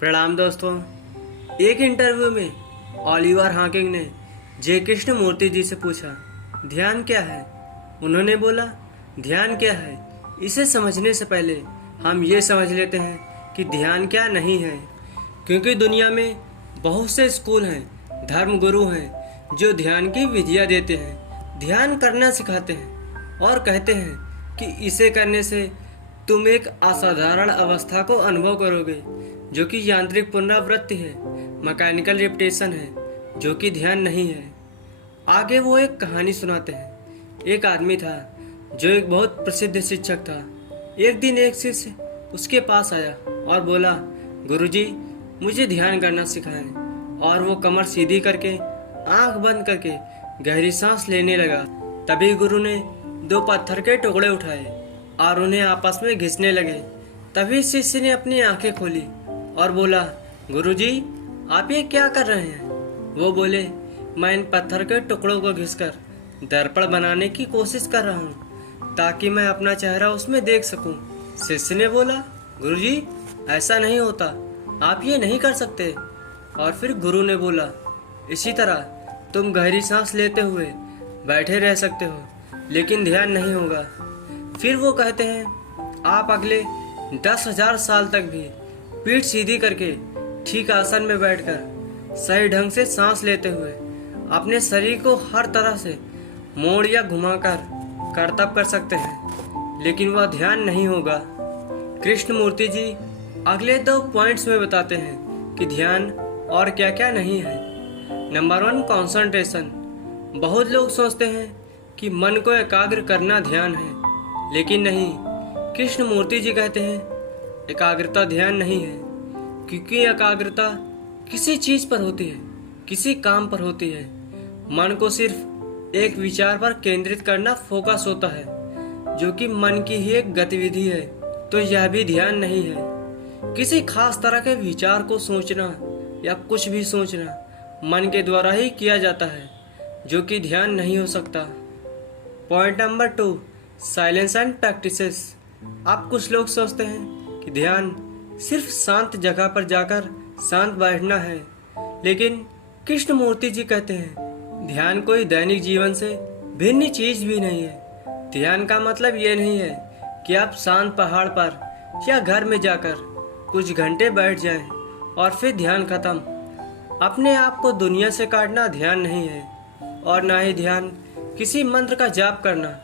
प्रणाम दोस्तों। एक इंटरव्यू में ओलिवर हाकिंग ने जय कृष्ण मूर्ति जी से पूछा, ध्यान क्या है? उन्होंने बोला, ध्यान क्या है, इसे समझने से पहले हम ये समझ लेते हैं कि ध्यान क्या नहीं है। क्योंकि दुनिया में बहुत से स्कूल हैं, धर्म गुरु हैं जो ध्यान की विधियाँ देते हैं, ध्यान करना सिखाते हैं और कहते हैं कि इसे करने से तुम एक असाधारण अवस्था को अनुभव करोगे, जो कि यांत्रिक पुनरावृत्ति है, मैकेनिकल रिपीटेशन है, जो कि ध्यान नहीं है। आगे वो एक कहानी सुनाते हैं। एक आदमी था जो एक बहुत प्रसिद्ध शिक्षक था। एक दिन एक शिष्य उसके पास आया और बोला, गुरुजी, मुझे ध्यान करना सिखाएं। और वो कमर सीधी करके आंख बंद करके गहरी सांस लेने लगा। तभी गुरु ने 2 पत्थर के टुकड़े उठाए और उन्हें आपस में घिसने लगे। तभी शिष्य ने अपनी आंखें खोली और बोला, गुरुजी, आप ये क्या कर रहे हैं? वो बोले, मैं इन पत्थर के टुकड़ों को घिसकर दर्पण बनाने की कोशिश कर रहा हूँ ताकि मैं अपना चेहरा उसमें देख सकूं। शिष्य ने बोला, गुरुजी, ऐसा नहीं होता, आप ये नहीं कर सकते। और फिर गुरु ने बोला, इसी तरह तुम गहरी सांस लेते हुए बैठे रह सकते हो, लेकिन ध्यान नहीं होगा। फिर वो कहते हैं, आप अगले 10,000 साल तक भी पीठ सीधी करके ठीक आसन में बैठकर सही ढंग से सांस लेते हुए अपने शरीर को हर तरह से मोड़ या घुमाकर करतब कर सकते हैं, लेकिन वह ध्यान नहीं होगा। कृष्ण मूर्ति जी अगले 2 पॉइंट्स में बताते हैं कि ध्यान और क्या क्या नहीं है। Number 1, concentration. बहुत लोग सोचते हैं कि मन को एकाग्र करना ध्यान है, लेकिन नहीं। कृष्ण मूर्ति जी कहते हैं, एकाग्रता ध्यान नहीं है, क्योंकि एकाग्रता किसी चीज पर होती है, किसी काम पर होती है। मन को सिर्फ एक विचार पर केंद्रित करना फोकस होता है, जो कि मन की ही एक गतिविधि है। तो यह भी ध्यान नहीं है। किसी खास तरह के विचार को सोचना या कुछ भी सोचना मन के द्वारा ही किया जाता है, जो कि ध्यान नहीं हो सकता। Point number 2, silence and practices. आप कुछ लोग सोचते हैं कि ध्यान सिर्फ शांत जगह पर जाकर शांत बैठना है, लेकिन कृष्ण मूर्ति जी कहते हैं, ध्यान कोई दैनिक जीवन से भिन्न चीज भी नहीं है। ध्यान का मतलब ये नहीं है कि आप शांत पहाड़ पर या घर में जाकर कुछ घंटे बैठ जाएं और फिर ध्यान खत्म। अपने आप को दुनिया से काटना ध्यान नहीं है, और ना ही ध्यान किसी मंत्र का जाप करना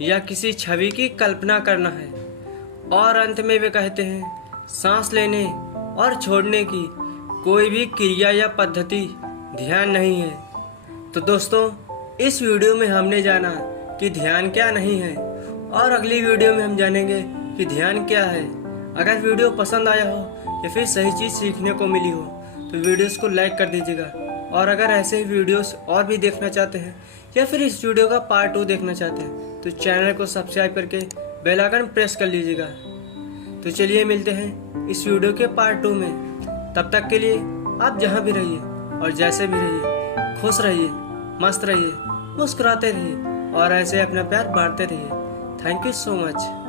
या किसी छवि की कल्पना करना है। और अंत में वे कहते हैं, सांस लेने और छोड़ने की कोई भी क्रिया या पद्धति ध्यान नहीं है। तो दोस्तों, इस वीडियो में हमने जाना कि ध्यान क्या नहीं है, और अगली वीडियो में हम जानेंगे कि ध्यान क्या है। अगर वीडियो पसंद आया हो या फिर सही चीज़ सीखने को मिली हो तो वीडियोस को लाइक कर दीजिएगा। और अगर ऐसे ही वीडियोस और भी देखना चाहते हैं या फिर इस वीडियो का पार्ट 2 देखना चाहते हैं तो चैनल को सब्सक्राइब करके बेल आइकन प्रेस कर लीजिएगा। तो चलिए मिलते हैं इस वीडियो के पार्ट 2 में। तब तक के लिए आप जहाँ भी रहिए और जैसे भी रहिए, खुश रहिए, मस्त रहिए, मुस्कुराते रहिए और ऐसे अपना प्यार बांटते रहिए। Thank you so much.